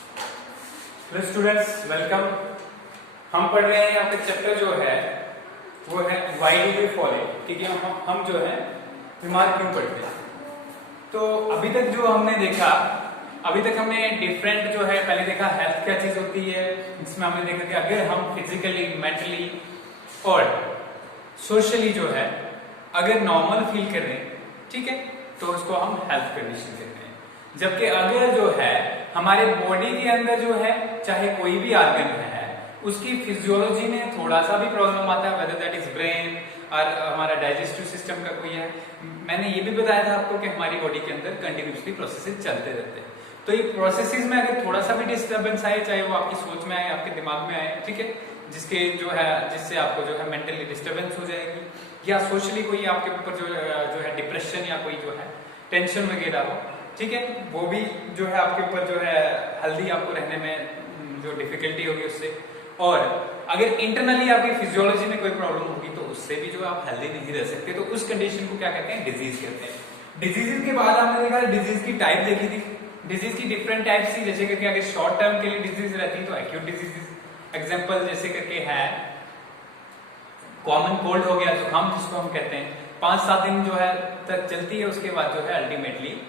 Hello students, welcome. हम पढ़ रहे हैं यहाँ पे चैप्टर जो है वो है why do we fall it. ठीक है, हम जो है बीमार क्यों पड़ते हैं। तो अभी तक जो हमने देखा, अभी तक हमने डिफरेंट जो है पहले देखा हेल्थ क्या चीज होती है, जिसमें हमने देखा कि अगर हम फिजिकली, मेंटली और सोशली जो है अगर नॉर्मल फील कर रहे हैं, ठीक है, तो उसको हम हेल्थ कंडीशन कहते हैं। जबकि अगर जो है हमारे बॉडी के अंदर जो है चाहे कोई भी ऑर्गन है उसकी फिजियोलॉजी में थोड़ा सा भी प्रॉब्लम आता है, वेदर दैट इज ब्रेन और हमारा डाइजेस्टिव सिस्टम का कोई है। मैंने ये भी बताया था आपको कि हमारी बॉडी के अंदर कंटिन्यूसली प्रोसेसेस चलते रहते हैं। तो ये प्रोसेसेस में अगर थोड़ा सा भी डिस्टर्बेंस आए, चाहे वो आपकी सोच में आए, आपके दिमाग में आए, ठीक है, जिससे आपको जो है मेंटली डिस्टर्बेंस हो जाएगी, या सोशली कोई आपके ऊपर जो है डिप्रेशन या कोई जो है टेंशन वगैरह हो, ठीक है, वो भी जो है आपके ऊपर जो है हेल्दी आपको रहने में जो डिफिकल्टी होगी उससे। और अगर इंटरनली आपकी फिजियोलॉजी में कोई प्रॉब्लम होगी तो उससे भी जो आप हेल्दी नहीं रह सकते। तो उस कंडीशन को क्या कहते हैं? डिजीज कहते हैं। डिजीज के बाद हमने देखा डिजीज की टाइप देखी थी। डिजीज की डिफरेंट टाइप्स थी, जैसे करके अगर शॉर्ट टर्म के लिए डिजीज रहती तो एक्यूट डिजीज एग्जांपल जैसे करके है कॉमन कोल्ड हो गया, जुकाम जिसको हम कहते हैं, 5-7 दिन जो है तक चलती है, उसके बाद जो है अल्टीमेटली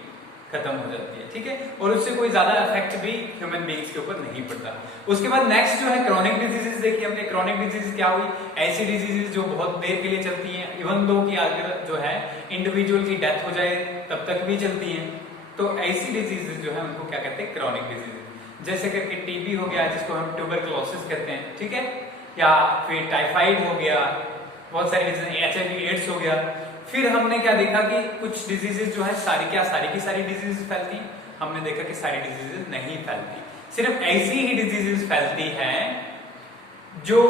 खत्म हो जाती है, ठीक है, और उससे कोई ज्यादा इफेक्ट भी ह्यूमन बीइंग्स के ऊपर नहीं पड़ता। उसके बाद नेक्स्ट जो है क्रॉनिक डिजीजेस देखी हमने। क्रॉनिक डिजीज क्या हुई? ऐसी डिजीजेस जो बहुत देर के लिए चलती हैं, इवन दो की अगर जो है इंडिविजुअल की डेथ हो जाए तब तक भी चलती हैं। तो ऐसी डिजीजेस जो है उनको क्या कहते हैं? Chronic diseases. जैसे करके टीबी हो गया जिसको हम ट्यूबरक्लोसिस कहते हैं, ठीक है, या फिर टाइफाइड हो गया, बहुत सारी डिजीज, HIV एड्स हो गया। फिर हमने क्या देखा कि कुछ डिजीजेस जो है सारी की सारी डिजीजेस फैलती, हमने देखा कि सारी डिजीजेस नहीं फैलती, सिर्फ ऐसी ही डिजीजेस फैलती हैं जो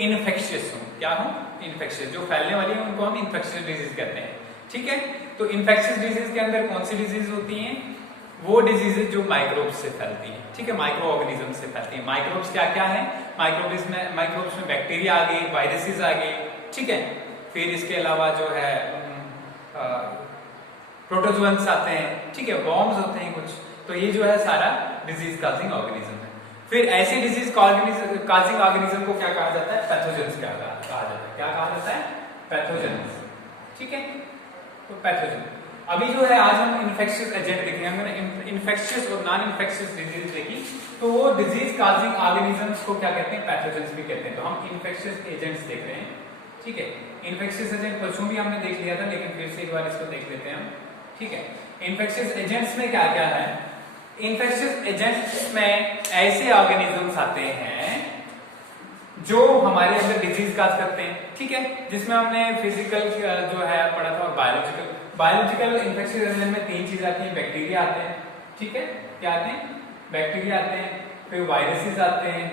इन्फेक्शियस हो। क्या हो? इन्फेक्शियस, जो फैलने वाली है उनको हम इन्फेक्शियस डिजीज कहते हैं, ठीक है। तो इन्फेक्शियस डिजीज के अंदर कौन सी डिजीज होती हैं? वो डिजीजेस जो माइक्रोब्स से फैलती हैं, ठीक है, माइक्रो ऑर्गेनिज्म से फैलती हैं। माइक्रोब्स क्या क्या है? माइक्रोब्स में बैक्टीरिया आ गए, वायरसेस आ गए, ठीक है, फिर इसके अलावा जो है प्रोटोजोअन्स आते हैं, ठीक है, वर्म्स होते हैं कुछ। तो ये जो है सारा डिजीज काजिंग ऑर्गेनिज्म है। फिर ऐसे डिजीज काजिंग ऑर्गेनिज्म को क्या कहा जाता है? पैथोजेंस कहा जाता है। क्या कहा जाता है? पैथोजेंस, ठीक है। तो पैथोजन। अभी जो है आज हम इन्फेक्शियस एजेंट देखेंगे। हमने इन्फेक्शियस और नॉन इन्फेक्शियस डिजीज देखी, तो वो डिजीज काजिंग ऑर्गेनिजम्स को क्या कहते हैं? पैथोजेंस भी कहते हैं। तो हम इन्फेक्शियस एजेंट्स देख रहे हैं, ठीक है। इन्फेक्शियस एजेंट परसों भी हमने देख लिया था, लेकिन फिर से एक बार इसको देख लेते हैं हम, ठीक है। इन्फेक्शियस एजेंट्स में क्या क्या है? इन्फेक्शियस एजेंट्स में ऐसे ऑर्गेनिजम्स आते हैं जो हमारे अंदर डिजीज काज करते हैं, ठीक है, जिसमें हमने फिजिकल जो है पढ़ा था और बायोलॉजिकल इन्फेक्शियस एजेंट में 3 चीज आती है। बैक्टीरिया आते हैं, ठीक है, क्या आते हैं? बैक्टीरिया आते हैं, फिर वायरसेस आते हैं,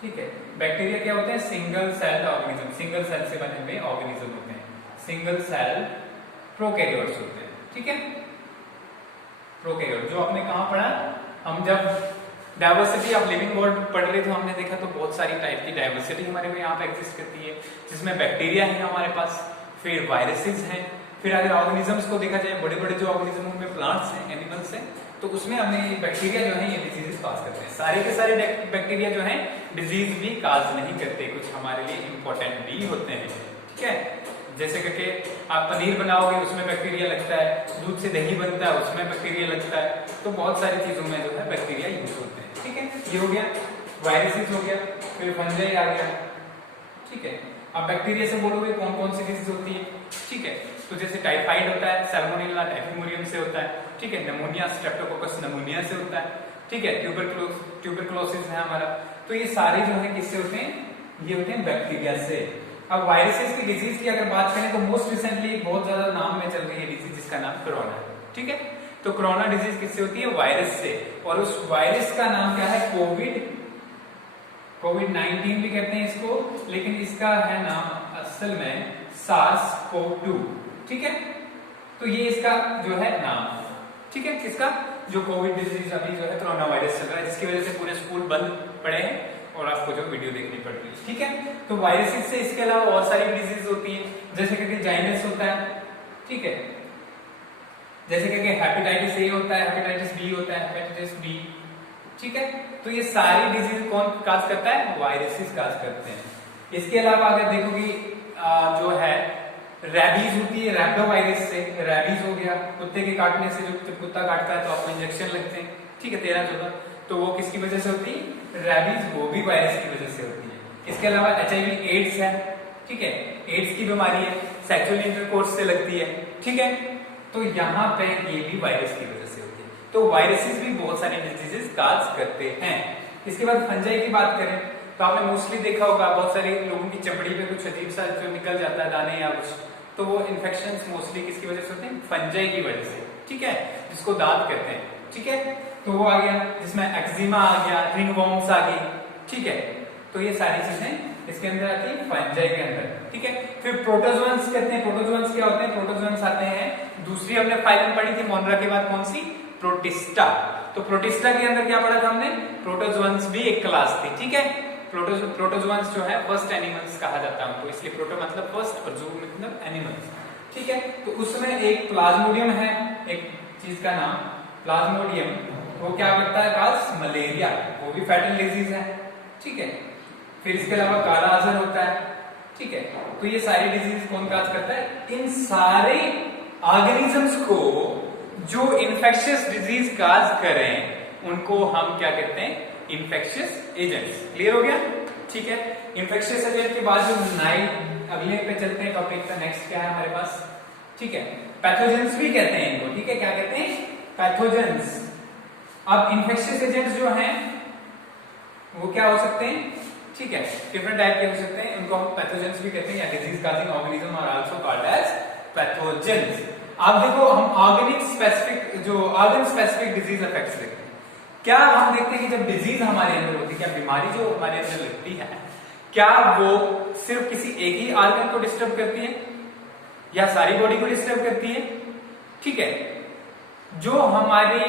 ठीक है। बैक्टीरिया क्या होते हैं? Single cell organism, single cell से बने हुए ऑर्गेनिज्म होते हैं, सिंगल सेल प्रोकैरियोट्स होते हैं, ठीक है। प्रोकैरियोट जो आपने कहां पढ़ा? हम जब डाइवर्सिटी ऑफ लिविंग वर्ल्ड पढ़ रहे थे, हमने देखा तो बहुत सारी टाइप की डाइवर्सिटी हमारे में यहाँ पे एग्जिस्ट करती है, जिसमें बैक्टीरिया है हमारे पास, फिर वायरसेस हैं, फिर अगर ऑर्गेनिजम्स को देखा जाए, बड़े बड़े जो ऑर्गेनिज्म उनमें प्लांट्स हैं, एनिमल्स हैं, तो उसमें हमें बैक्टीरिया जो है ये डिजीजेस काज करते हैं। सारे के सारे बैक्टीरिया जो है डिजीज भी काज नहीं करते, कुछ हमारे लिए इंपॉर्टेंट भी होते हैं, ठीक है। जैसे करके आप पनीर बनाओगे उसमें बैक्टीरिया लगता है, दूध से दही बनता है उसमें बैक्टीरिया लगता है, तो बहुत सारी चीजों में जो है बैक्टीरिया यूज होते हैं, ठीक है। ये हो गया, वायरसेस हो गया, फिर फंजाई आ गया, ठीक है। अब बैक्टीरिया से बोलोगे कौन कौन सी डिजीज होती है, ठीक है। तो जैसे टाइफाइड होता है, सैल्मोनेला टाइफिमुरियम से होता है, ठीक है, निमोनिया स्ट्रेप्टोकोकस निमोनिया से होता है, ठीक है, ट्यूबरक्लोसिस है हमारा। तो ये सारे जो है किससे होते हैं? ये होते हैं बैक्टीरिया से। अब वायरसेस की डिजीज की अगर बात करें तो मोस्ट रिसेंटली बहुत ज्यादा नाम में चल रही है डिजीज जिसका नाम कोरोना है, ठीक है। तो कोरोना डिजीज किससे होती है? वायरस से। और उस वायरस का नाम क्या है? कोविड-19 भी कहते हैं इसको, लेकिन इसका है नाम असल में SARS-CoV-2, ठीक है। तो ये इसका जो है नाम, ठीक है, किसका? जो कोविड डिजीज अभी जो है कोरोना वायरस चल रहा है, जिसकी वजह से पूरे स्कूल बंद पड़े हैं और आपको जो वीडियो देखनी पड़ रही है, ठीक है। तो वायरसेस से इसके अलावा और सारी डिजीज होती है, जैसे कि जाइनस होता है, ठीक है, जैसे कि हेपेटाइटिस A होता है, हेपेटाइटिस B होता है, हेपेटाइटिस B, ठीक है, तो ये सारी डिजीज कौन काज करता है? वायरसेस काज करते हैं। इसके अलावा अगर देखोगी जो है रैबीज होती है, रैप्टो वायरस से रैबीज हो गया, कुत्ते के काटने से, जब कुत्ता काटता है तो आपको इंजेक्शन लगते हैं, ठीक है, 13-14, तो वो किसकी वजह से होती है? रैबीज, वो भी वायरस की वजह से होती है। इसके अलावा HIV एड्स है, ठीक है, एड्स की बीमारी है, सेक्सुअल इंटरकोर्स से लगती है, ठीक है, तो यहाँ पे ये भी वायरस की वजह से होती है। तो वायरसेस भी बहुत सारे डिजीजेस काज करते हैं। इसके बाद फंजाई की बात करें तो आपने मोस्टली देखा होगा बहुत सारे लोगों की चमड़ी पे कुछ अजीब सा जो निकल जाता है दाने या कुछ, तो वो इन्फेक्शंस मोस्टली किसकी वजह से होते हैं? फंजाई की वजह से, ठीक है, जिसको दाद कहते हैं, ठीक है, तो वो आ गया, जिसमें एक्जिमा आ गया, रिंगवॉर्म्स आ गई, ठीक है, तो ये सारी चीजें इसके अंदर आती है फंजाई के अंदर, ठीक है। फिर प्रोटोजोअन्स कहते हैं, प्रोटोजोअन्स क्या होते हैं? प्रोटोजोअन्स आते हैं, दूसरी हमने फाइलम पढ़ी थी मोनरा के बाद, कौन सी? प्रोटिस्टा। तो प्रोटिस्टा के अंदर क्या पढ़ा था हमने? प्रोटोजोअन्स भी एक क्लास थी, ठीक है। प्रोटोजोअन्स जो है फर्स्ट एनिमल्स कहा जाता है उनको, इसलिए प्रोटो मतलब फर्स्ट और जू मतलब एनिमल्स, ठीक है। तो उसमें एक प्लाज्मोडियम है, एक चीज का नाम प्लाज्मोडियम, वो क्या करता है? काज मलेरिया, वो भी फैटल डिजीज है, ठीक है। फिर इसके अलावा काला अजहर होता है, ठीक है, तो ये सारी डिजीज कौन काज करता है? इन सारे ऑर्गेनिजम्स को जो इन्फेक्शियस डिजीज काज करें उनको हम क्या कहते हैं? Infectious agents. क्लियर हो गया, ठीक है। इन्फेक्शियस एजेंट के बाद जो अगले पे चलते हैं टॉपिक का, नेक्स्ट क्या है हमारे पास, ठीक है, पैथोजेंस भी कहते हैं इनको, ठीक है, क्या कहते हैं? पैथोजेंस। अब इन्फेक्शियस एजेंट्स जो हैं वो क्या हो सकते हैं? ठीक है, डिफरेंट टाइप के हो सकते हैं, उनको हम पैथोजेंस भी कहते हैं, या disease causing organism are also called as pathogens. अब देखो हम ऑर्गेनिक स्पेसिफिक जो ऑर्गन स्पेसिफिक डिजीज इफेक्ट्स देखते हैं। क्या हम देखते हैं कि जब डिजीज हमारे अंदर होती है, क्या बीमारी जो हमारे अंदर लगती है, क्या वो सिर्फ किसी एक ही ऑर्गन को डिस्टर्ब करती है या सारी बॉडी को डिस्टर्ब करती है? ठीक है, जो हमारी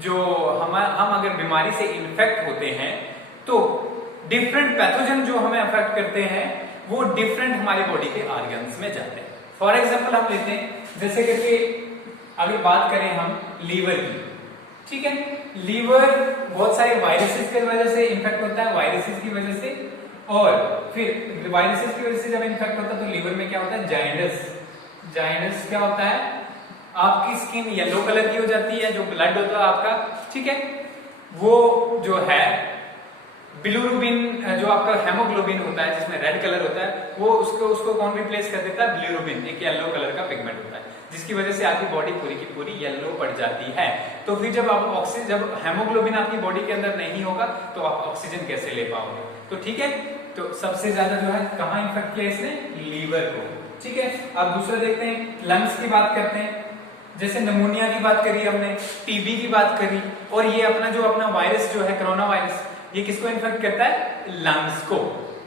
हम अगर बीमारी से इन्फेक्ट होते हैं तो डिफरेंट पैथोजन जो हमें अफेक्ट करते हैं वो डिफरेंट हमारे बॉडी के ऑर्गन्स में जाते हैं। फॉर एग्जांपल हम लेते हैं, जैसे कि अगर बात करें हम लीवर की, ठीक है, लीवर बहुत सारे वायरसेस की वजह से इन्फेक्ट होता है, वायरसेस की वजह से, और फिर वायरसेस की वजह से जब इन्फेक्ट होता है तो लीवर में क्या होता है? जाइंडस क्या होता है? आपकी स्किन येलो कलर की हो जाती है, जो ब्लड होता है आपका, ठीक है, वो जो है बिलिरुबिन, जो आपका हेमोग्लोबिन होता है जिसमें रेड कलर होता है, वो उसको कौन रिप्लेस कर देता है? बिलिरुबिन, एक येलो कलर का पिगमेंट होता है, जिसकी वजह से आपकी बॉडी पूरी की पूरी येलो पड़ जाती है। तो फिर जब हेमोग्लोबिन आपकी बॉडी के अंदर नहीं होगा तो आप ऑक्सीजन कैसे ले पाओगे? तो ठीक है, तो सबसे ज्यादा जो है कहां इन्फेक्ट किया इसने? लीवर को, ठीक है। अब दूसरा देखते हैं, लंग्स की बात करते हैं, जैसे निमोनिया की बात करी हमने, टीबी की बात करी, और ये अपना वायरस जो है कोरोना वायरस, ये किसको इन्फेक्ट करता है? लंग्स को।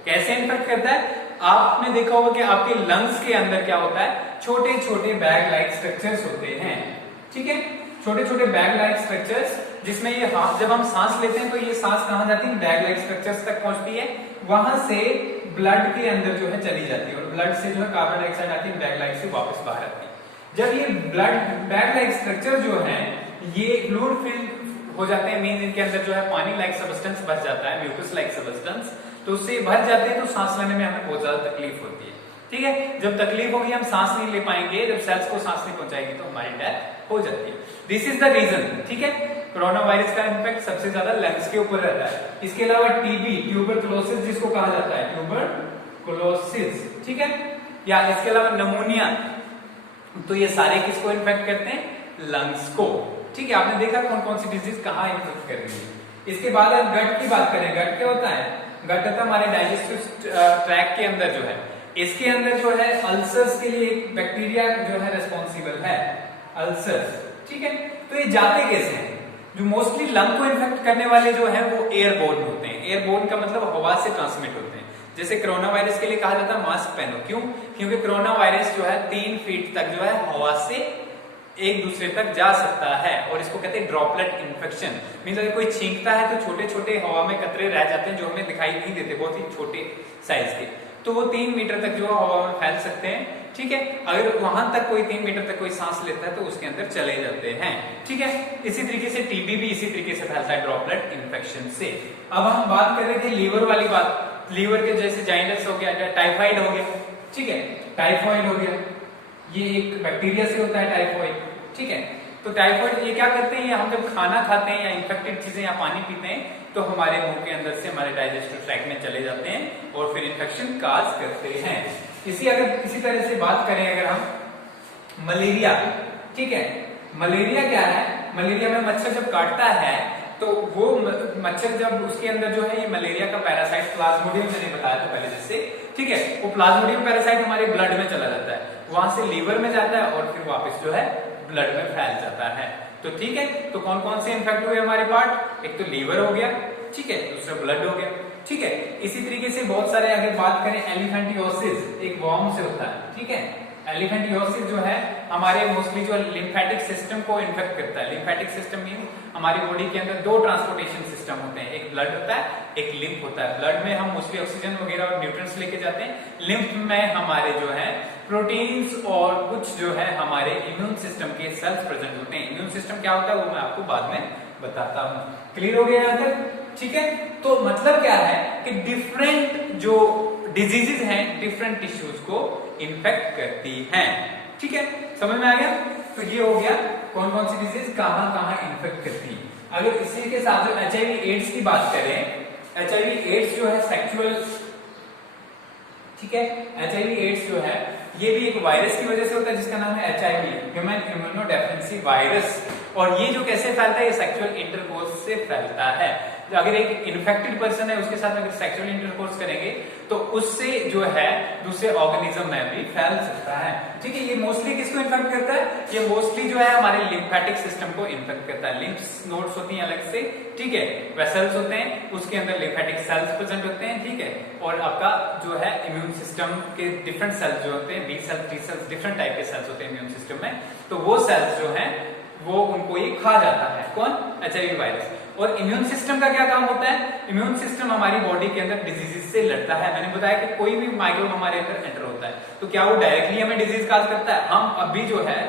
कैसे इन्फेक्ट करता है? आपने देखा होगा कि आपके लंग्स के अंदर क्या होता है? छोटे छोटे बैग लाइक स्ट्रक्चर्स होते हैं, ठीक है, छोटे छोटे बैग लाइक स्ट्रक्चर्स, जिसमें ये जब हम सांस लेते हैं तो ये सांस कहां जाती है? बैग लाइक स्ट्रक्चर्स तक पहुंचती है, वहां से ब्लड के अंदर जो है चली जाती है, और ब्लड से जो है कार्बन डाइऑक्साइड आती है, बैग लाइक से वापस बाहर आती है। जब ये बैग लाइक स्ट्रक्चर जो है ये फ्लूइड फिल हो जाते हैं, मीन इनके अंदर जो है पानी लाइक सब्सटेंस भर जाता है, म्यूकस लाइक सब्सटेंस, तो उससे भर जाते हैं तो सांस लेने में हमें बहुत ज्यादा तकलीफ होती है, ठीक है। जब तकलीफ होगी हम सांस नहीं ले पाएंगे, जब सेल्स को सांस नहीं पहुंचाएगी तो हमारी डेथ हो जाती है। दिस इज द रीजन, ठीक है, कोरोना वायरस का इम्पैक्ट सबसे ज्यादा लंग्स के ऊपर रहता है। इसके अलावा टीबी, ट्यूबरकुलोसिस जिसको कहा जाता है, ट्यूबरकुलोसिस, ठीक है, या इसके अलावा निमोनिया, तो ये सारे किसको इन्फेक्ट करते हैं? लंग्स को, ठीक है। आपने देखा कौन कौन सी डिजीज कहाँ इन्फेक्ट कर रही है। इसके बाद अगर गट की बात करें, गट क्या होता है? गट होता है हमारे डाइजेस्टिव ट्रैक के अंदर जो है, इसके अंदर जो है अल्सर्स के लिए एक बैक्टीरिया जो है रेस्पॉन्सिबल है, अल्सर्स, ठीक है। तो ये जाते कैसे हैं? जो मोस्टली लंग को इन्फेक्ट करने वाले जो है वो एयरबोर्न होते हैं। एयरबोर्न का मतलब हवा से ट्रांसमिट होते हैं। जैसे कोरोना वायरस के लिए कहा जाता है मास्क पहनो, क्यों? क्योंकि कोरोना वायरस जो है 3 फीट तक जो है हवा से एक दूसरे तक जा सकता है, और इसको कहते हैं ड्रॉपलेट इन्फेक्शन। मींस अगर कोई छींकता है तो छोटे छोटे हवा में कतरे रह जाते हैं जो हमें दिखाई नहीं देते, बहुत ही छोटे साइज के, तो वो 3 मीटर तक जो हवा में फैल सकते हैं, ठीक है। अगर वहां तक कोई 3 मीटर तक कोई सांस लेता है तो उसके अंदर चले जाते हैं, ठीक है। इसी तरीके से टीबी भी इसी तरीके से फैलता है ड्रॉपलेट इन्फेक्शन से। अब हम बात कर रहे थे लीवर वाली बात, लीवर के जैसे जाइंडस हो गया, टाइफाइड हो गया, ठीक है, टाइफाइड हो गया, ये एक बैक्टीरिया से होता है टाइफाइड, ठीक है। तो टाइफाइड ये क्या करते हैं, हम जब खाना खाते हैं या इन्फेक्टेड चीजें या पानी पीते हैं तो हमारे मुंह के अंदर से हमारे डाइजेस्टिव ट्रैक्ट में चले जाते हैं और फिर इन्फेक्शन काज करते हैं। इसी तरह से बात करें अगर हम मलेरिया, ठीक है, मलेरिया क्या है, मलेरिया में मच्छर जब काटता है तो वो मच्छर जब उसके अंदर जो है ये मलेरिया का पैरासाइट प्लाज्मोडियम, मैंने बताया था पहले जैसे, ठीक है, वो प्लाज्मोडियम पैरासाइट हमारे ब्लड में चला जाता है, वहां से लीवर में जाता है और फिर वापस जो है ब्लड में फैल जाता है। तो ठीक है, तो कौन कौन से इन्फेक्ट हुए हमारे पार्ट, एक तो लीवर हो गया, ठीक है, दूसरा ब्लड हो गया, ठीक है। इसी तरीके से बहुत सारे अगर बात करें एलिफेंटियोसिस एक वर्म से होता है, ठीक है। एलिफेंटियोसिस जो है हमारे मोस्टली जो लिम्फेटिक सिस्टम को इन्फेक्ट करता है। लिम्फेटिक सिस्टम मीन हमारी बॉडी के अंदर 2 ट्रांसपोर्टेशन सिस्टम होते हैं, एक ब्लड होता है, एक लिम्फ होता है। ब्लड में हम मोस्टली ऑक्सीजन वगैरह और न्यूट्रिएंट्स लेके जाते हैं, लिम्फ में हमारे जो है प्रोटीन्स और कुछ जो है हमारे इम्यून सिस्टम के सेल्स प्रेजेंट होते हैं। इम्यून सिस्टम क्या होता है वो मैं आपको बाद में बताता हूं। क्लियर हो गया यहां तक, ठीक है। तो मतलब क्या है कि डिफरेंट जो डिजीजेस हैं डिफरेंट टिश्यूज को इन्फेक्ट करती हैं, ठीक है, समझ में आ गया। तो ये हो गया कौन कौन सी डिजीज कहां कहां इन्फेक्ट करती है। अगर इसी के साथ जो HIV एड्स की बात करें, HIV एड्स जो है सेक्सुअल, ठीक है, HIV एड्स जो है ये भी एक वायरस की वजह से होता है जिसका नाम है HIV, ह्यूमन इम्यूनोडेफिशिएंसी वायरस। और ये जो कैसे फैलता है, ये सेक्सुअल इंटरकोर्स से फैलता है। अगर एक इन्फेक्टेड पर्सन है उसके साथ अगर सेक्सुअल इंटरकोर्स करेंगे तो उससे जो है दूसरे ऑर्गेनिज्म में भी फैल सकता है, ठीक है। ये मोस्टली किसको इन्फेक्ट करता है, ये मोस्टली जो है हमारे लिम्फेटिक सिस्टम को इन्फेक्ट करता है। लिम्फ नोड्स होती हैं अलग से, ठीक है, वेसल्स होते हैं, उसके अंदर लिम्फेटिक सेल्स प्रेजेंट होते हैं, ठीक है। और आपका जो है इम्यून सिस्टम के डिफरेंट सेल्स जो होते हैं, B cells, T cells, different type के सेल्स होते हैं इम्यून सिस्टम में, तो वो सेल्स जो है वो उनको ये खा जाता है, कौन, HIV वायरस। और इम्यून सिस्टम का क्या काम होता है, इम्यून सिस्टम हमारी बॉडी के अंदर डिजीजेस से लड़ता है। मैंने बताया कि कोई भी माइक्रोब हमारे अंदर एंटर होता है तो क्या वो डायरेक्टली हमें डिजीज काज करता है। हम अभी जो है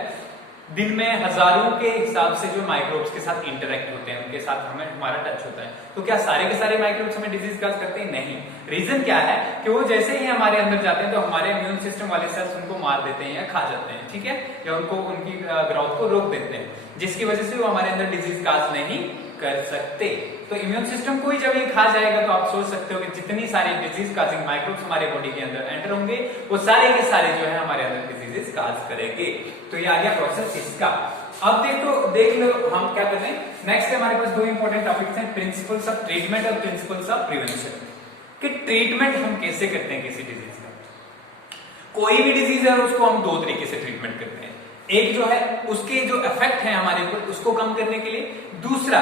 दिन में हजारों के हिसाब से जो माइक्रोब्स के साथ इंटरेक्ट होते हैं, उनके साथ हमें हमारा टच होता है, तो क्या सारे के सारे माइक्रोब्स हमें डिजीज काज करते हैं, नहीं। रीजन क्या है कि वो जैसे ही हमारे अंदर जाते हैं तो हमारे इम्यून सिस्टम वाले सेल्स उनको मार देते हैं या खा जाते हैं, ठीक है, या उनको उनकी ग्रोथ को रोक देते हैं, जिसकी वजह से वो हमारे अंदर डिजीज काज नहीं कर सकते। तो इम्यून सिस्टम को ही जब ये खा जाएगा तो आप सोच सकते हो कि जितनी सारी डिजीज काजिंग माइक्रोब्स हमारे बॉडी के अंदर एंटर होंगे वो सारे के सारे जो है हमारे अंदर डिजीजेस काज करेंगे। तो ये आ गया प्रोसेस इसका। अब देख लो हम क्या करते हैं। नेक्स्ट हमारे पास 2 इंपॉर्टेंट टॉपिक्स हैं, प्रिंसिपल्स ऑफ ट्रीटमेंट और प्रिंसिपल्स ऑफ प्रिवेंशन। कि ट्रीटमेंट हम कैसे करते हैं किसी डिजीज का। कोई भी डिजीज है उसको हम 2 तरीके से ट्रीटमेंट करते हैं। एक जो है उसके जो इफेक्ट है हमारे ऊपर उसको कम करने के लिए, दूसरा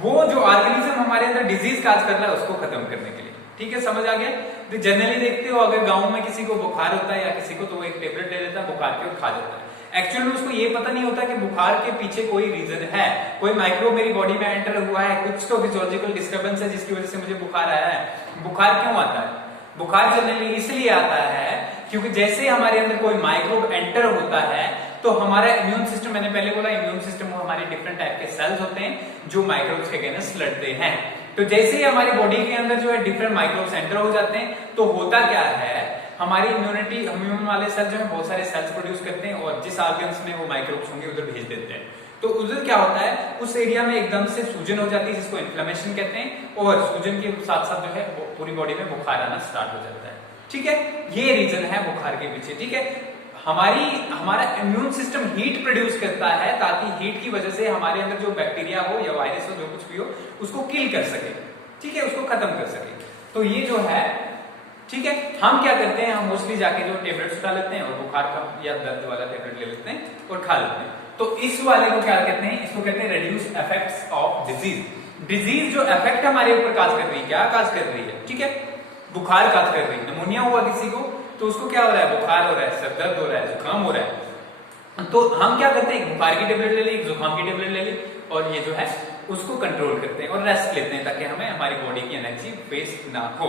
वो जो ऑर्गेनिज्म हमारे अंदर डिजीज काज कर रहा है उसको खत्म करने के लिए, ठीक है, समझ आ गया। तो जनरली देखते हो अगर गांव में किसी को बुखार होता है या किसी को, तो वो एक टेबलेट ले लेता है बुखार के और खा जाता है। एक्चुअली में उसको ये पता नहीं होता कि बुखार के पीछे कोई रीजन है, कोई माइक्रोब मेरी बॉडी में एंटर हुआ है, कुछ तो फिजियोलॉजिकल डिस्टर्बेंस है जिसकी वजह से मुझे बुखार आया है। बुखार क्यों आता है, बुखार जनरली इसलिए आता है क्योंकि जैसे हमारे अंदर कोई माइक्रोब एंटर होता है तो हमारा इम्यून सिस्टम, मैंने पहले बोला इम्यून सिस्टम में हमारे डिफरेंट टाइप के सेल्स होते हैं जो माइक्रोब्स के अगेंस्ट लड़ते हैं। तो जैसे ही हमारी बॉडी के अंदर जो है डिफरेंट माइक्रोब्स एंटर हो जाते हैं तो होता क्या है, हमारी इम्यून वाले सेल जो है बहुत सारे सेल्स प्रोड्यूस करते हैं और जिस ऑर्गन्स में वो माइक्रोब्स होंगे उधर भेज देते हैं। तो उधर क्या होता है, उस एरिया में एकदम से सूजन हो जाती है जिसको इन्फ्लेमेशन कहते हैं, और सूजन के साथ साथ जो है पूरी बॉडी में बुखार आना स्टार्ट हो जाता है, ठीक है। ये रीजन है बुखार के पीछे, ठीक है। हमारा इम्यून सिस्टम हीट प्रोड्यूस करता है ताकि हीट की वजह से हमारे अंदर जो बैक्टीरिया हो या वायरस हो जो कुछ भी हो उसको किल कर सके, ठीक है, उसको खत्म कर सके। तो ये जो है, ठीक है, हम क्या करते हैं, हम मोस्टली जाके जो टेबलेट्स उठा लेते हैं और बुखार का या दर्द वाला टेबलेट ले लेते हैं और खा लेते हैं। तो इस वाले को क्या कहते हैं, इसको कहते हैं reduce effects of disease. Disease जो इफेक्ट हमारे ऊपर काज कर रही है, क्या काज कर रही है, ठीक है, बुखार काज कर रही है। निमोनिया हुआ किसी को तो उसको क्या हो रहा है, बुखार हो रहा है, सर दर्द हो रहा है, जुकाम हो रहा है, तो हम क्या करते हैं, बुखार की टेबलेट ले ली, जुकाम की टेबलेट ले ली और ये जो है उसको कंट्रोल करते हैं और रेस्ट लेते हैं ताकि हमें हमारी बॉडी की एनर्जी वेस्ट ना हो,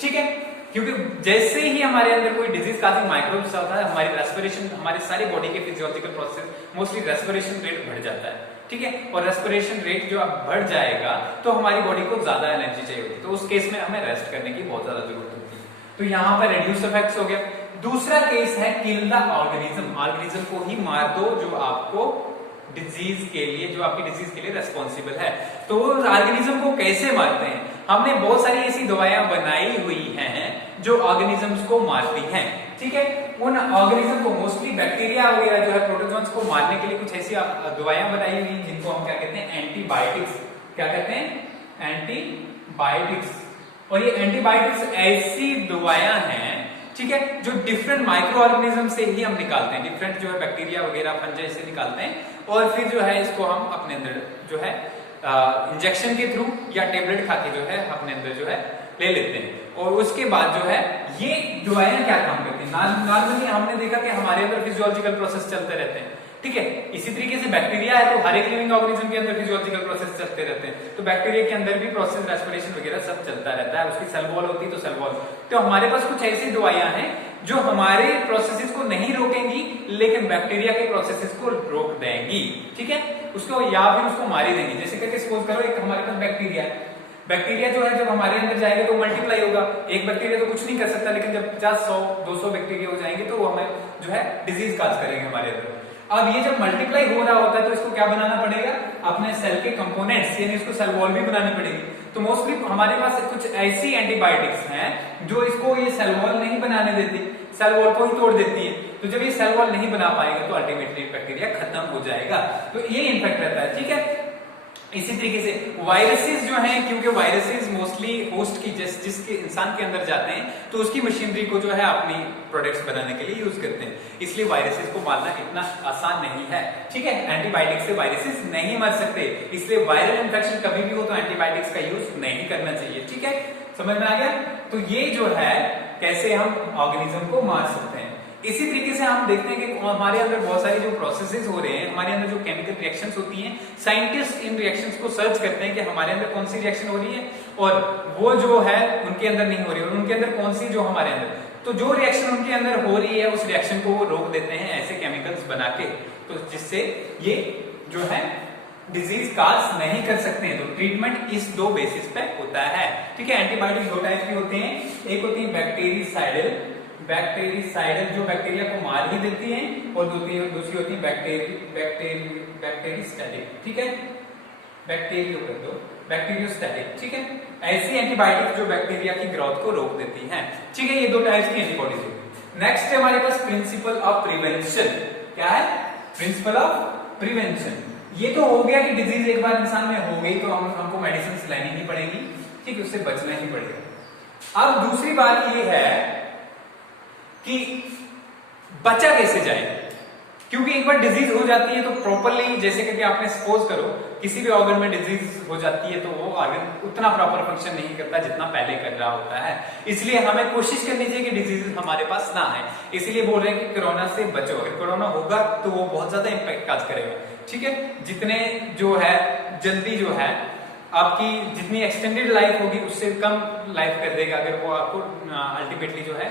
ठीक है। क्योंकि जैसे ही हमारे अंदर कोई डिजीज काजिंग माइक्रोब्स आता है, हमारी रेस्पिरेशन, हमारे सारे बॉडी के physiological process, mostly respiration rate बढ़ जाता है, ठीक है। और रेस्पिरेशन रेट जो अब बढ़ जाएगा तो हमारी बॉडी को ज्यादा एनर्जी चाहिए होती है, तो उस केस में हमें रेस्ट करने की बहुत ज्यादा जरूरत होती है। तो यहाँ पर रिड्यूस इफेक्ट्स हो गया। दूसरा केस है किल द ऑर्गेनिज्म, ऑर्गेनिज्म को ही मार दो जो आपको डिजीज के लिए, जो आपकी डिजीज के लिए रेस्पॉन्सिबल है। तो ऑर्गेनिज्म को कैसे मारते हैं? हमने बहुत सारी ऐसी दवाइयां बनाई हुई हैं जो ऑर्गेनिजम्स को मारती हैं, ठीक है। उन ऑर्गेनिज्म को, मोस्टली बैक्टीरिया वगैरह जो है, प्रोटोजोन्स को मारने के लिए कुछ ऐसी दवाइयां बनाई हुई जिनको हम क्या कहते हैं? एंटीबायोटिक्स। क्या कहते हैं? एंटीबायोटिक्स। और ये एंटीबायोटिक्स ऐसी दवाइयां हैं, ठीक है, जो डिफरेंट माइक्रो ऑर्गेनिज्म से ही हम निकालते हैं, डिफरेंट जो है बैक्टीरिया वगैरह फंजाई से निकालते हैं, और फिर जो है इसको हम अपने अंदर जो है इंजेक्शन के थ्रू या टेबलेट खा के जो है अपने अंदर जो है ले लेते हैं। और उसके बाद जो है ये दवाइयां क्या काम करती हैं? नॉर्मली हमने देखा कि हमारे अंदर फिजियोलॉजिकल प्रोसेस चलते रहते हैं, ठीक है। इसी तरीके से बैक्टीरिया है तो हर एक लिविंग ऑर्गेनिज्म के अंदर फिजियोलॉजिकल प्रोसेस चलते रहते हैं, तो बैक्टीरिया के अंदर भी प्रोसेस, रेस्पिरेशन वगैरह सब चलता रहता है। उसकी सेल वॉल होती है तो सेल वॉल, तो हमारे पास कुछ ऐसी दवाइयां हैं जो हमारे प्रोसेसेस को नहीं रोकेंगी लेकिन बैक्टीरिया के प्रोसेसेस को रोक देंगी, ठीक है, उसको या फिर उसको मार ही देंगी। जैसे करके सपोज करो एक हमारे पास बैक्टीरिया है, बैक्टीरिया जो है जब हमारे अंदर जाएगा तो मल्टीप्लाई होगा। एक बैक्टीरिया तो कुछ नहीं कर सकता, लेकिन जब 50, 100, 200 बैक्टीरिया हो जाएंगे तो वो हमें जो है डिजीज काज करेंगे हमारे अंदर। अब ये जब मल्टीप्लाई हो रहा होता है तो इसको क्या बनाना पड़ेगा? अपने सेल के कंपोनेंट्स, यानी इसको सेल वॉल भी बनानी पड़ेगी। तो मोस्टली हमारे पास कुछ ऐसी एंटीबायोटिक्स हैं जो इसको ये सेल वॉल नहीं बनाने देती, सेल वॉल को ही तोड़ देती है। तो जब ये सेल वॉल नहीं बना पाएगा तो अल्टीमेटली बैक्टीरिया खत्म हो जाएगा। तो ये इन्फेक्ट रहता है, ठीक है। इसी तरीके से वायरसेस जो हैं, क्योंकि वायरसेस मोस्टली होस्ट की जिसके इंसान के अंदर जाते हैं तो उसकी मशीनरी को जो है अपनी प्रोडक्ट्स बनाने के लिए यूज करते हैं, इसलिए वायरसेस को मारना इतना आसान नहीं है, ठीक है। एंटीबायोटिक से वायरसेस नहीं मर सकते, इसलिए वायरल इन्फेक्शन कभी भी हो तो एंटीबायोटिक्स का यूज नहीं करना चाहिए, ठीक है। समझ में आ गया? तो ये जो है कैसे हम ऑर्गेनिज्म को मार सकते हैं। इसी तरीके से हम देखते हैं कि हमारे अंदर बहुत सारी जो प्रोसेसेस हो रहे हैं, हमारे अंदर जो केमिकल रिएक्शंस होती हैं, साइंटिस्ट इन रिएक्शंस को सर्च करते हैं कि हमारे अंदर कौन सी रिएक्शन हो रही है और वो जो है उनके अंदर नहीं हो रही है, और उनके अंदर कौन सी जो हमारे अंदर, तो जो रिएक्शन उनके अंदर हो रही है उस रिएक्शन को वो रोक देते हैं ऐसे केमिकल्स बना के, तो जिससे ये जो है डिजीज काज नहीं कर सकते हैं। तो ट्रीटमेंट इस दो बेसिस पे होता है, ठीक है। एंटीबायोटिक दो टाइप के होते हैं, एक होती है बैक्टीरिसाइडल, बैक्टीरिसाइडल जो बैक्टीरिया को मार ही देती हैं, और दूसरी होती है बैक्टीरियोस्टैटिक, ठीक है, बैक्टीरियोस्टैटिक, ठीक है। ऐसी एंटीबायोटिक जो बैक्टीरिया की ग्रोथ को रोक देती हैं, ठीक है। ये दो टाइप्स की एंटीबॉडीज होती है। नेक्स्ट है हमारे पास प्रिंसिपल ऑफ प्रिवेंशन। क्या है? Principle of prevention. ये तो हो गया कि डिजीज एक बार इंसान में हो गई तो हमको मेडिसिन लेनी नहीं पड़ेगी, ठीक है, उससे बचना ही पड़ेगा। अब दूसरी बात ये है कि बचा कैसे जाए, क्योंकि एक बार डिजीज हो जाती है तो प्रॉपरली, जैसे कि आपने सपोज करो किसी भी ऑर्गन में डिजीज हो जाती है तो वो ऑर्गन उतना प्रॉपर फंक्शन नहीं करता जितना पहले कर रहा होता है, इसलिए हमें कोशिश करनी चाहिए कि डिजीज हमारे पास ना आए। इसलिए बोल रहे हैं कि कोरोना से बचो, अगर कोरोना होगा तो वो बहुत ज्यादा इंपैक्ट काज करेगा, ठीक है। जितने जो है जल्दी जो है आपकी जितनी एक्सटेंडेड लाइफ होगी उससे कम लाइफ कर देगा, अगर वो आपको अल्टीमेटली जो है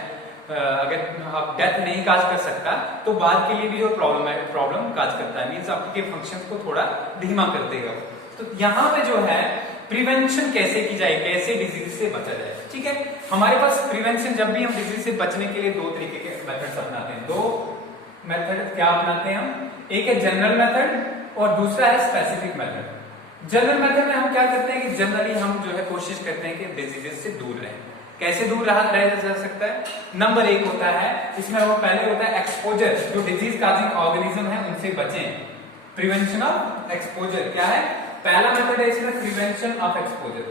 अगर आप डेथ नहीं काज कर सकता तो बाद के लिए भी जो प्रॉब्लम काज करता है, मींस आपके फंक्शंस को थोड़ा धीमा कर देगा। तो यहाँ पे जो है प्रिवेंशन कैसे की जाए, कैसे डिजीज से बचा जाए, ठीक है। हमारे पास प्रिवेंशन, जब भी हम डिजीज से बचने के लिए दो तरीके के मेथड्स अपनाते हैं। दो मेथड क्या अपनाते हैं हम? एक है जनरल मेथड और दूसरा है स्पेसिफिक मेथड। जनरल मेथड में हम क्या करते हैं कि जनरली हम जो है कोशिश करते हैं कि डिजीजेस से दूर रहें। कैसे दूर रहा जा सकता है? नंबर एक होता है, इसमें वो पहले होता है एक्सपोजर, जो डिजीज काजिंग ऑर्गेनिज्म है उनसे बचें। प्रिवेंशन ऑफ एक्सपोजर क्या है? पहला मेथड है इसमें prevention of exposure,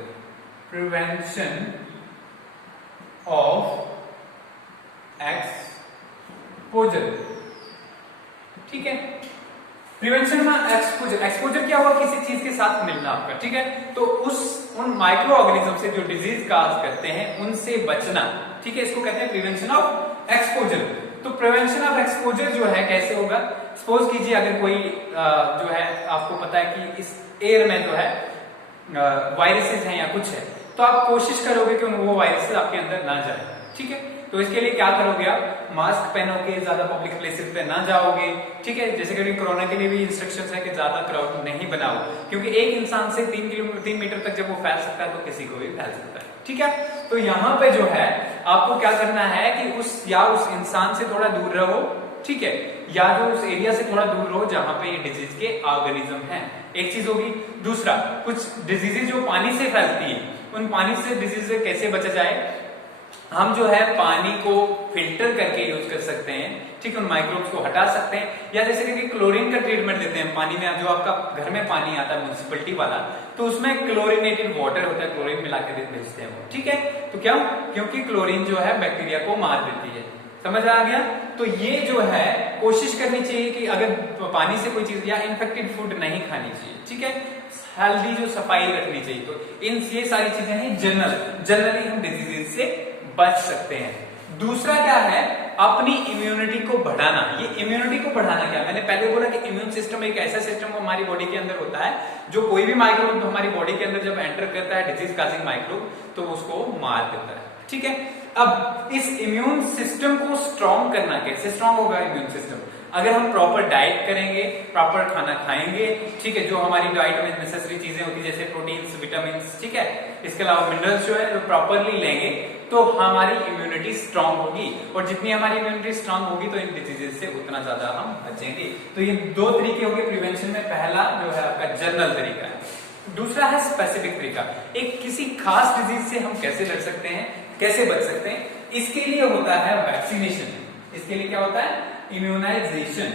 prevention of exposure, ठीक है। प्रिवेंशन में एक्सपोजर, एक्सपोजर क्या हुआ? किसी चीज के साथ मिलना आपका, ठीक है। तो उन माइक्रो ऑर्गेनिज्म से जो डिजीज काज करते हैं उनसे बचना, ठीक है, इसको कहते हैं प्रिवेंशन ऑफ एक्सपोजर। तो प्रिवेंशन ऑफ एक्सपोजर जो है कैसे होगा? सपोज कीजिए अगर कोई जो है आपको पता है कि इस एयर में जो है वायरसेस हैं या कुछ है, तो आप कोशिश करोगे कि वो वायरसेस आपके अंदर ना जाए, ठीक है। तो इसके लिए क्या करोगे आप, मास्क पहनोगे, ज्यादा पब्लिक प्लेसेस पे ना जाओगे, ठीक है। जैसे कि कोरोना के लिए भी इंस्ट्रक्शंस है कि ज्यादा क्राउड नहीं बनाओ, क्योंकि एक इंसान से 3 मीटर तक जब वो फैल सकता है तो किसी को भी फैल सकता है, ठीक है। तो यहाँ पे जो है आपको क्या करना है कि उस इंसान से थोड़ा दूर रहो, ठीक है, या जो उस एरिया से थोड़ा दूर रहो जहां पे ये डिजीज के ऑर्गेनिज्म हैं, एक चीज होगी। दूसरा, कुछ डिजीजेज जो पानी से फैलती है, उन पानी से डिजीज से कैसे बचा जाए, हम जो है पानी को फिल्टर करके यूज कर सकते हैं, ठीक है, उन माइक्रोब्स को हटा सकते हैं, या जैसे कि क्लोरीन का ट्रीटमेंट देते हैं पानी में। जो आपका घर में पानी आता है म्युनिसिपलिटी वाला, तो उसमें क्लोरीनेटेड वाटर होता है, क्लोरीन मिला के भेजते हैं वो, ठीक है। तो क्यों, क्योंकि क्लोरीन जो है बैक्टीरिया को मार देती है, समझ आ गया। तो ये जो है कोशिश करनी चाहिए कि अगर पानी से कोई चीज या इन्फेक्टेड फूड नहीं खानी चाहिए, ठीक है, हेल्दी जो सफाई रखनी चाहिए। तो ये सारी चीजें हैं जनरली हम डिजीज से बच सकते हैं। दूसरा क्या है, अपनी इम्यूनिटी को बढ़ाना। ये इम्यूनिटी को बढ़ाना क्या, मैंने पहले बोला कि इम्यून सिस्टम एक ऐसा सिस्टम हमारी बॉडी के अंदर होता है जो कोई भी माइक्रोब हमारी बॉडी के अंदर जब एंटर करता है, डिजीज काजिंग माइक्रोब, तो उसको मार देता है, ठीक है। अब इस इम्यून सिस्टम को स्ट्रॉन्ग करना, कैसे स्ट्रॉन्ग होगा इम्यून सिस्टम, अगर हम प्रॉपर डाइट करेंगे, प्रॉपर खाना खाएंगे, ठीक है, जो हमारी डाइट में नेसेसरी चीजें होती है जैसे प्रोटीन्स, विटामिन्स, ठीक है, इसके अलावा मिनरल्स जो है जो प्रॉपरली लेंगे, तो हमारी इम्यूनिटी स्ट्रांग होगी, और जितनी हमारी इम्यूनिटी स्ट्रांग होगी तो इन डिजीजेस से उतना ज्यादा हम बचेंगे। तो ये 2 तरीके हो गए प्रिवेंशन में। पहला जो है आपका जनरल तरीका है, दूसरा है स्पेसिफिक तरीका, एक किसी खास डिजीज से हम कैसे लड़ सकते हैं, कैसे बच सकते हैं। इसके लिए होता है वैक्सीनेशन, इसके लिए क्या होता है, इम्यूनाइजेशन।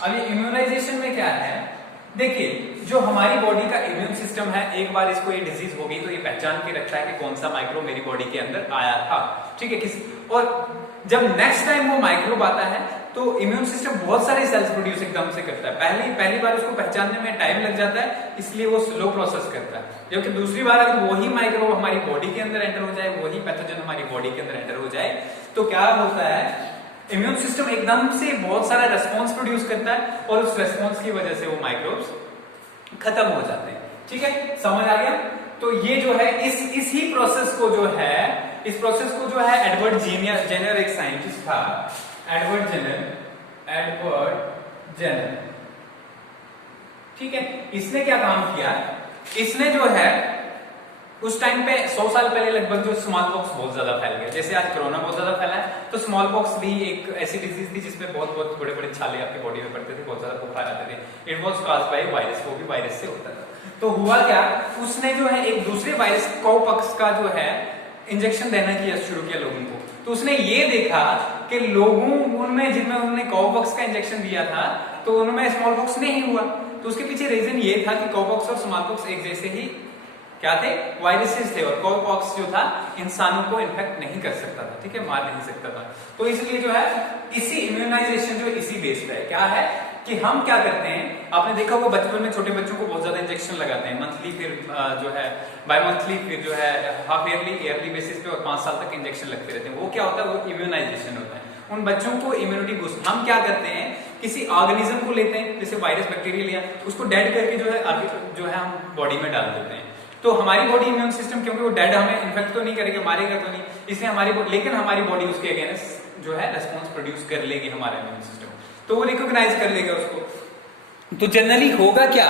अब ये इम्यूनाइजेशन में क्या है, देखिए जो हमारी बॉडी का इम्यून सिस्टम है, एक बार इसको ये डिजीज हो गई तो ये पहचान के रखता है कि कौन सा माइक्रोब मेरी बॉडी के अंदर आया था, ठीक है, और जब नेक्स्ट टाइम वो माइक्रोब आता है तो इम्यून सिस्टम बहुत सारे सेल्स प्रोड्यूस एकदम से करता है। पहली बार उसको पहचानने में टाइम लग जाता है, इसलिए वो स्लो प्रोसेस करता है। जबकि दूसरी बार अगर वही माइक्रोब हमारी बॉडी के अंदर एंटर हो जाए, वही पैथोजन हमारी बॉडी के अंदर एंटर हो जाए, तो क्या होता है, इम्यून सिस्टम एकदम से बहुत सारा रेस्पॉन्स प्रोड्यूस करता है, और उस रेस्पॉन्स की वजह से वो माइक्रोब्स खत्म हो जाते हैं, ठीक है, समझ आ गया। तो ये जो है इसी प्रोसेस को जो है, इस प्रोसेस को जो है एडवर्ड जेनर एक साइंटिस्ट था, एडवर्ड जेनर, ठीक है, इसने क्या काम किया, इसने जो है उस टाइम पे 100 साल पहले लगभग जो स्मॉल पॉक्स बहुत ज्यादा फैल गया, जैसे आज कोरोना बहुत ज्यादा फैला है, तो स्मॉल पॉक्स भी एक ऐसी डिजीज थी जिसमें बहुत बड़े बड़े छाले आपकी बॉडी में पड़ते थे, बहुत ज्यादा बुखार आते थे। It was caused by virus, वो भी वायरस से होता था। तो हुआ क्या, उसने जो है एक दूसरे वायरस कॉपॉक्स का जो है इंजेक्शन देना शुरू किया लोगों को। तो उसने ये देखा कि लोगों उनमें जिनमें उन्होंने कॉपॉक्स का इंजेक्शन दिया था तो उनमें स्मॉल पॉक्स नहीं हुआ। तो उसके पीछे रीजन ये था कि कॉपॉक्स और स्मॉल पॉक्स एक जैसे ही क्या थे, वायरसेस थे, और कॉपॉक्स जो था इंसानों को इन्फेक्ट नहीं कर सकता था, ठीक है, मार नहीं सकता था। तो इसलिए जो है इसी इम्यूनाइजेशन जो इसी बेस्ड है, क्या है कि हम क्या करते हैं, आपने देखा होगा बचपन में छोटे बच्चों को बहुत ज्यादा इंजेक्शन लगाते हैं, मंथली, फिर जो है बाय मंथली, फिर जो है हाफ ईयरली बेसिस पे, और 5 साल तक इंजेक्शन लगते रहते हैं। वो क्या होता है, वो इम्यूनाइजेशन होता है। उन बच्चों को इम्यूनिटी बूस्ट, हम क्या करते हैं, किसी ऑर्गेनिज्म को लेते हैं, जैसे वायरस, बैक्टीरिया लिया, उसको डेड करके जो है हम बॉडी में डाल देते हैं। तो हमारी बॉडी इम्यून सिस्टम, क्योंकि वो डेड हमें इन्फेक्ट तो नहीं करेगा, मारेगा तो नहीं, इसलिए लेकिन हमारी बॉडी उसके अगेंस्ट जो है रेस्पॉन्स प्रोड्यूस कर लेगी, हमारा इम्यून सिस्टम, तो वो रिकॉग्नाइज कर लेगा उसको। तो जनरली होगा क्या,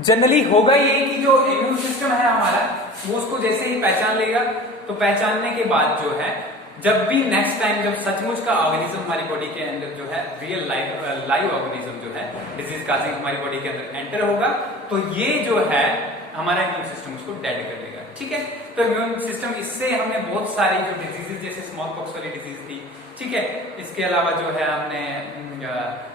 जनरली होगा ये कि जो इम्यून सिस्टम है हमारा, वो उसको जैसे ही पहचान लेगा, तो पहचानने के बाद जो है जब भी नेक्स्ट टाइम जब सचमुच का ऑर्गेनिज्म हमारी बॉडी के अंदर जो है रियल लाइव ऑर्गेनिज्म जो है डिजीज काजिंग हमारी बॉडी के अंदर एंटर होगा, तो ये जो है हमारा इम्यून सिस्टम उसको डेड कर देगा, ठीक है। तो इम्यून सिस्टम, इससे हमने बहुत सारी जो डिजीजेस जैसे स्मॉल पॉक्स वाली डिजीज थी, ठीक है, इसके अलावा जो है हमने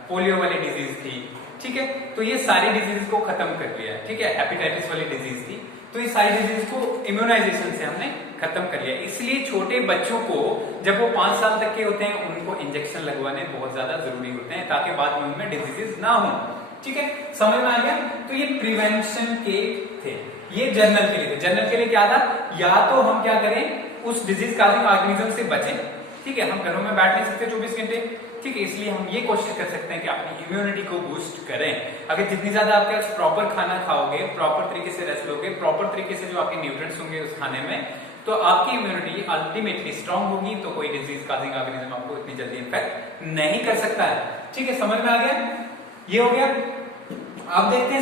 पोलियो वाली डिजीज थी, ठीक है, तो ये सारी डिजीज को खत्म कर दिया, ठीक है, हेपेटाइटिस वाली डिजीज थी, तो ये सारी डिजीज को इम्यूनाइजेशन से हमने खत्म कर लिया। इसलिए छोटे बच्चों को जब वो 5 साल तक के होते हैं उनको इंजेक्शन लगवाने बहुत ज्यादा जरूरी होते हैं, ताकि बाद में उनमें डिजीजेस ना हो, ठीक है, समझ में आ गया। तो ये प्रिवेंशन के थे, ये जनरल के लिए थे। जनरल के लिए क्या था, या तो हम क्या करें, उस डिजीज काजिंग ऑर्गेनिज्म से बचें, ठीक है, हम घरों में बैठ नहीं सकते 24 घंटे, ठीक है, इसलिए हम ये कोशिश कर सकते हैं कि अपनी इम्यूनिटी को बूस्ट करें। अगर जितनी ज्यादा आपके प्रॉपर खाना खाओगे, प्रॉपर तरीके से रेस्ट लोगे, प्रॉपर तरीके से जो आपके न्यूट्रिएंट्स होंगे उस खाने में, तो आपकी इम्यूनिटी अल्टीमेटली स्ट्रांग होगी, तो कोई डिजीज काजिंग ऑर्गेनिज्म आपको इतनी जल्दी इन्फेक्ट नहीं कर सकता है। ठीक है, समझ में आ गया? ये हो गया। आप देखते हैं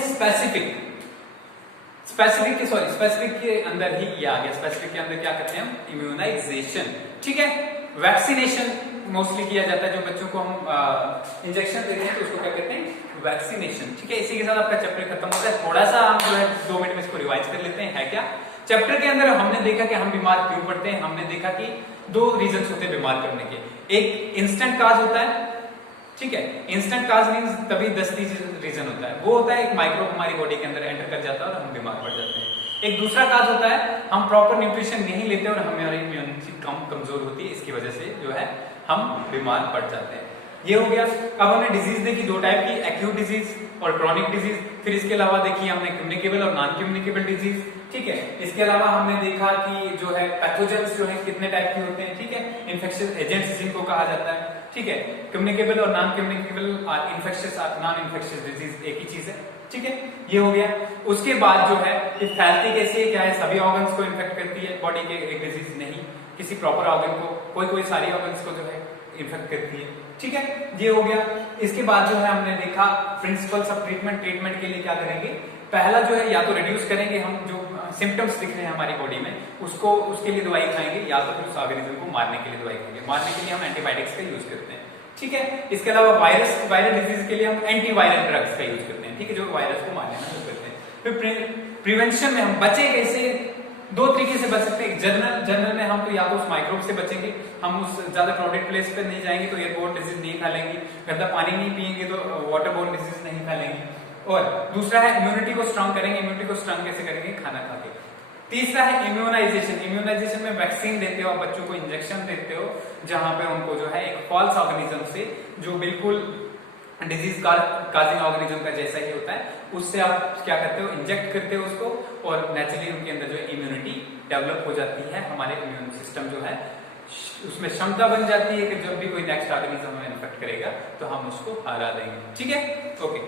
स्पेसिफिक के अंदर ही ये आ गया। स्पेसिफिक के अंदर क्या करते हैं हम? इम्यूनाइजेशन। ठीक है, वैक्सीनेशन मोस्टली किया जाता है। जो बच्चों को हम इंजेक्शन देते हैं तो उसको क्या कहते हैं? वैक्सीनेशन। ठीक है, इसी के साथ आपका चैप्टर खत्म होता है। थोड़ा सा हम जो है 2 मिनट में इसको रिवाइज कर लेते हैं। है क्या चैप्टर के अंदर हमने देखा कि हम बीमार क्यों पड़ते हैं। हमने देखा कि 2 रीजंस होते हैं बीमार करने के। एक इंस्टेंट काज होता है, ठीक है, इंस्टेंट काज मींस तभी दस्ती रीजन होता है, वो होता है एक माइक्रोब हमारी बॉडी के अंदर एंटर कर जाता है और हम बीमार पड़ जाते हैं। एक दूसरा काज होता है हम प्रॉपर न्यूट्रिशन नहीं लेते और हमारी इम्यूनिटी कमजोर होती है, इसकी वजह से जो है हम बीमार पड़ जाते हैं। ये हो गया। अब हमने डिजीज देखी 2 टाइप की, एक्यूट डिजीज और क्रॉनिक डिजीज। फिर इसके अलावा देखी हमने कम्युनिकेबल और नॉन कम्युनिकेबल डिजीज। ठीक है, इसके अलावा हमने देखा कि जो है पैथोजेंस जो है कितने टाइप के होते हैं। ठीक है, इन्फेक्शियस एजेंट्स जिनको कहा जाता है। ठीक है, कम्युनिकेबल और नॉन कम्युनिकेबल, इन्फेक्शियस और नॉन इन्फेक्शियस डिजीज एक ही चीज है। ठीक है, ये हो गया। उसके बाद जो है फैलती कैसे है, क्या है? सभी ऑर्गन्स को इन्फेक्ट करती है बॉडी के, एक डिजीज नहीं, किसी प्रॉपर ऑर्गन को, कोई सारी ऑर्गन्स को जो है इन्फेक्ट करती है। ठीक है, ये हो गया। इसके बाद जो है हमने देखा प्रिंसिपल्स ऑफ ट्रीटमेंट। ट्रीटमेंट के लिए क्या करेंगे? पहला जो है या तो रिड्यूस करेंगे हम, जो सिम्टम्स दिख रहे हैं हमारी बॉडी में उसको, उसके लिए दवाई खाएंगे, या तो फिर उस ऑर्गेनिज्म को मारने के लिए दवाई खाएंगे। मारने के लिए हम एंटीबायोटिक्स का यूज करते हैं। ठीक है, इसके अलावा वायरल डिजीज के लिए हम एंटीवायरल ड्रग्स का यूज करते हैं। ठीक है, जो वायरस को मारने में यूज करते हैं। फिर प्रिवेंशन में हम बचे कैसे? 2 तरीके से बच सकते हैं। जनरल में हम तो या तो उस माइक्रोब से बचेंगे, हम उस ज्यादा क्राउडेड प्लेस पे नहीं जाएंगे तो एयरबोर्न डिजीज नहीं फैलेंगे, गंदा पानी नहीं पिएंगे तो वाटरबोर्न डिजीज नहीं फैलेंगे। और दूसरा है इम्यूनिटी को स्ट्रांग करेंगे। इम्यूनिटी को स्ट्रांग कैसे करेंगे? खाना खा के। तीसरा है इम्यूनाइजेशन। इम्यूनाइजेशन में वैक्सीन देते हो, बच्चों को इंजेक्शन देते हो, जहां पे उनको जो है एक फॉल्स ऑर्गेनिज्म से, जो बिल्कुल डिजीज काजिंग ऑर्गेनिज्म का जैसा ही होता है, उससे आप क्या करते हो? इंजेक्ट करते हो उसको, और नेचुरली उनके अंदर जो इम्यूनिटी डेवलप हो जाती है। हमारे इम्यून सिस्टम जो है उसमें क्षमता बन जाती है कि जब भी कोई नेक्स्ट ऑर्गेनिज्म हमें इन्फेक्ट करेगा तो हम उसको हरा देंगे। ठीक है, ओके।